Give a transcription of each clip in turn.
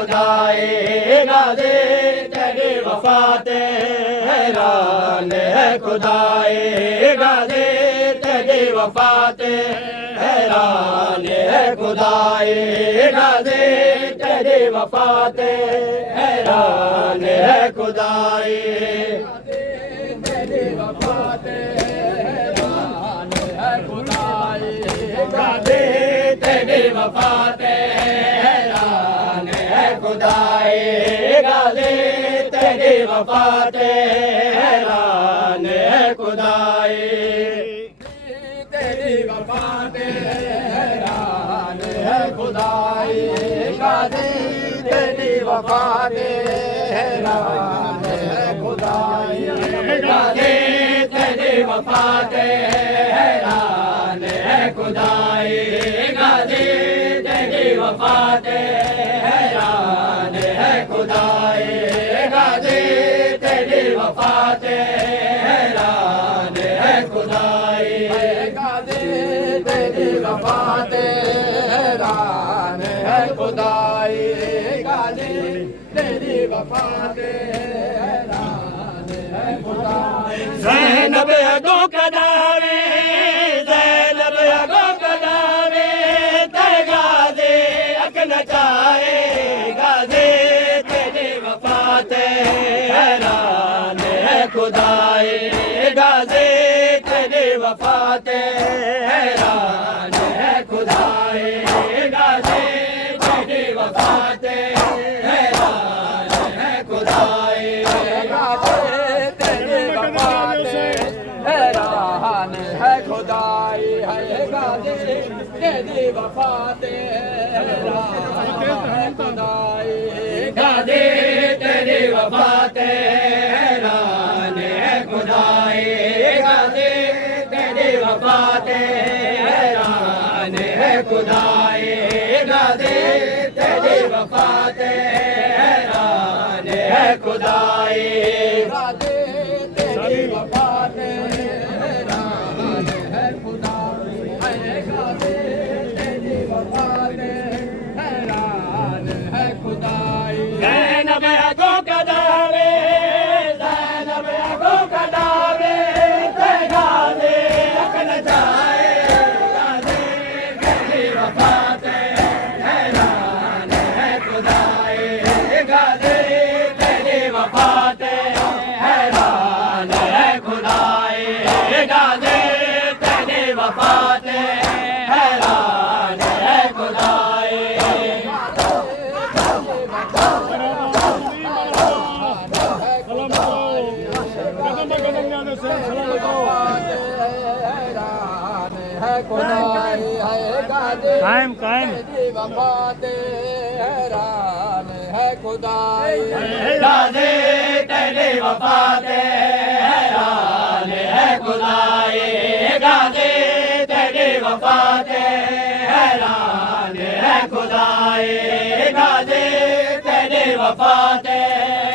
खुदाए गाज़े तेरी वफ़ाते हैरान है खुदाए गाज़े तेरी वफ़ाते हैरान है खुदाए गाज़े तेरी वफ़ाते हैरान है खुदाए तेरी वफ़ाते हैरान है खुदाए गाज़े तेरी वफ़ाते हैरान है खुदाए गाज़े तेरी वफ़ाते हैरान है खुदाए तेरी वफ़ाते हैरान है खुदाए गाज़े तेरी वफ़ाते हैरान है खुदाए गाज़े तेरी वफ़ाते हैरान है खुदाए गाज़े तेरी वफ़ाते हैरान है खुदाए गाज़े तेरी वफ़ाते हैरान है खुदाए गाज़े तेरी वफ़ाते हैरान है खुदाए गाज़े तेरी वफ़ाते हैरान है खुदाए ज़ैनब अगो कदावे ज़ैनब अगो कदावे ते गाज़े अक नचाए गाज़े तेरी वफ़ाते हैरान है खुदाए गाज़े तेरी वफ़ाते हैरान है खुदाए गाज़े तेरी वफ़ाते हैरान है खुदाए गाज़े तेरी वफ़ाते हैरान है खुदाए गाज़े तेरी वफ़ाते हैरान है खुदाए गाज़े तेरी वफ़ाते हैरान है खुदाए गाज़े तेरी वफ़ाते हैरान है खुदाए गाज़े तेरी वफ़ाते हैरान है खुदाए गाज़े तेरी वफ़ाते हैरान है खुदाए गाज़े तेरी वफ़ाते हैरान है खुदाए ज़ैनब अगो कदावे ज़ैनब अगो कदावे ते गाज़े अक नचाए गाज़े तेरी वफ़ाते हैरान है खुदाए गाज़े तेरी वफ़ाते हैरान है खुदाए गाज़े तेरी वफ़ाते हैरान है खुदाए कायम कायम वफ़ाते हैरान है खुदाए गाज़े तेरी वफ़ाते हैरान है खुदाए गाज़े तेरी वफ़ाते हैरान है खुदाए गाज़े तेरी वफ़ाते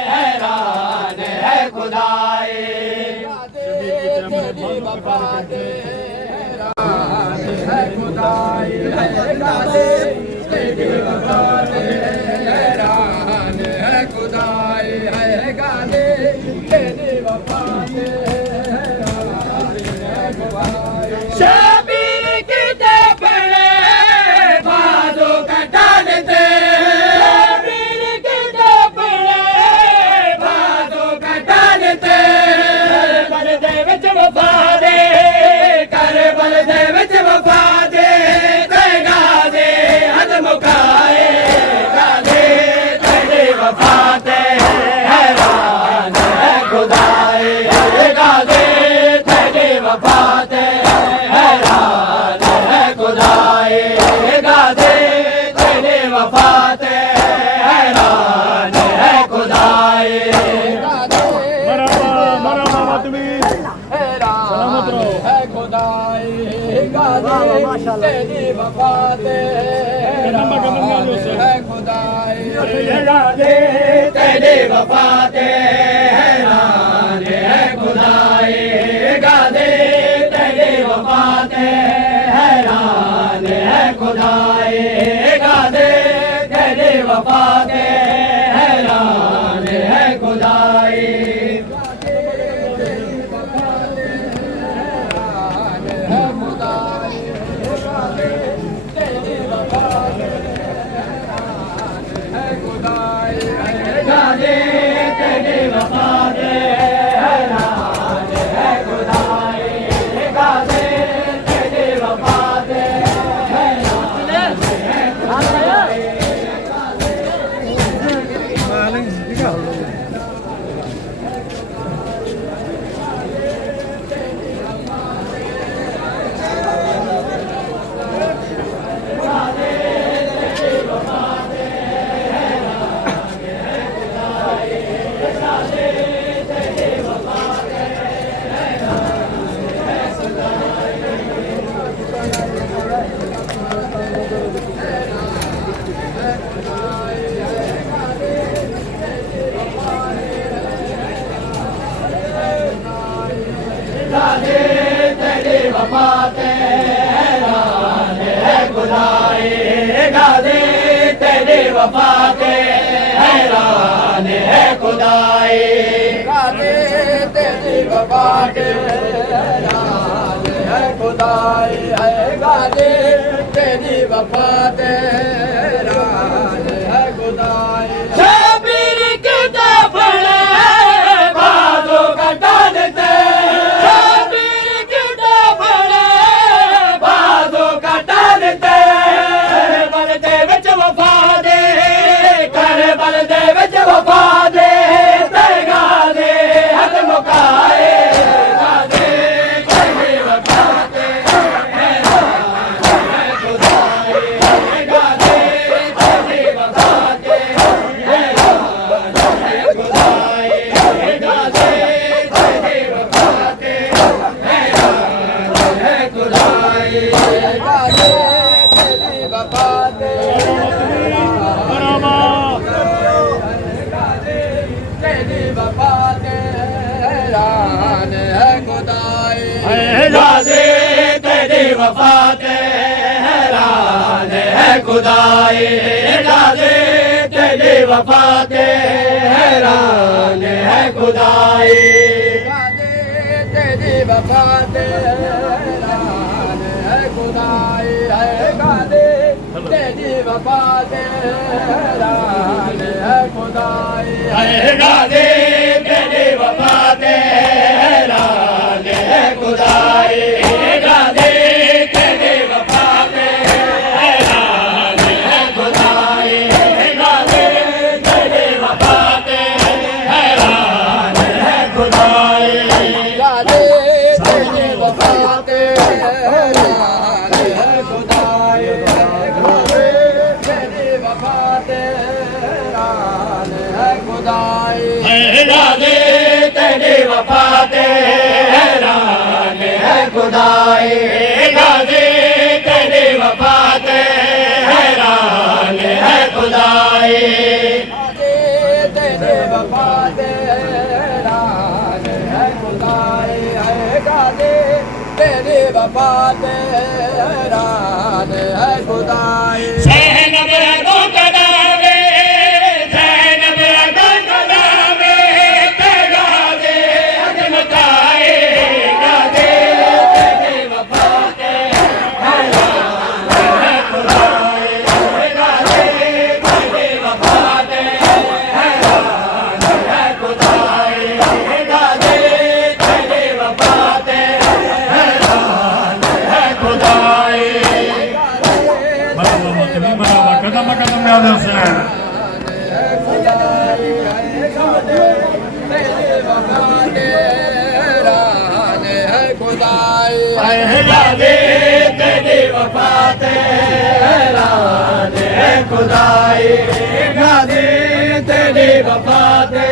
हैरान है खुदाए तेरी वफ़ाते हैरान है खुदाए गाज़े तेरी वफ़ाते हैरान है खुदाए गाज़े तेरी वफ़ाते हैरान है खुदाए शबीर की पड़े बाजू कटा देते शबीर की पड़े बाजू कटा देते बल दे विच वफा दे कर बल दे विच वफा दे ते गाज़े हद मुकाए गाज़े तेरी वफ़ाते हैरान है खुदाए गाज़े तेरी वफ़ाते हैरान है खुदाए गाज़े तेरी वफ़ाते हैरान है खुदाए मरहबा मतमीर सलामत रहो है खुदाए गाज़े तेरी वफ़ाते है खुदाए गाज़े तेरी वफ़ाते हैरान है खुदाए गाज़े तेरी वफ़ाते हैरान है खुदाए गाज़े तेरी वफ़ाते है खुदाई गाजे तेरी वफा दे हैरान है खुदाई गाजे तेरी वफा दे हैरान है खुदाई तेरी वफा ते हैरान है खुदाई गाजे तेरी वफा ते हैरान है खुदाई गाजे तेरी वफा ते हैरान है खुदाई गाजे तेरी वफा ते हैरान है खुदाई शबीर के दफड़े बाजो कटा देते गाजे तेरी वफा ते हैरान है खुदाई गाजे तेरी वफा ते हैरान है खुदाई गाजे तेरी वफा ते हैरान है खुदाई गाजे तेरी वफा ते हैरान है खुदाई गाजे तेरी वफा ते हैरान है खुदाई गाजे तेरी वफा ते हैरान है खुदाई गाजे तेरी वफा ते हैरान है खुदाई गाजे तेरी वफा ते हैरान है खुदाई गाजे तेरी वफा ते हैरान है खुदाई गाजे तेरी वफा ते हैरान है खुदाई गाजे तेरी वफा ते हैरान है खुदाई गाजे तेरी वफा ते हैरान है खुदाई गाजे तेरी वफा ते हैरान है खुदाई कदम यादव से गाजे तेरी वफा ते हैरान है खुदाई गाजे तेरी वफा ते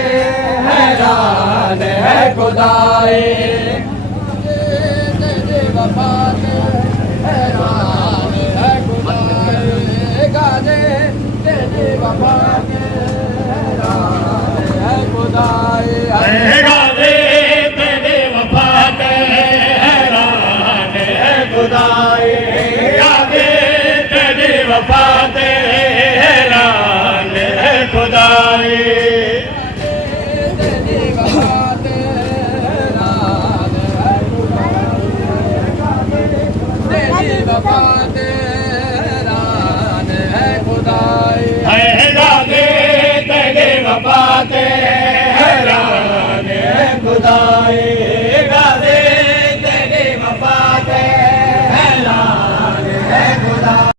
हैरान है खुदाई तेरी वफा ते हैरान है खुदाई गाजे तेरी वफा ते हैरान है खुदाई गाजे तेरी वफा ते हैरान है खुदाई गाजे तेरी वफा ते हैरान है खुदाई तेरी वफा ते हैरान है खुदाई तेरी वफा ते हैरान है खुदाई गाजे खुदाए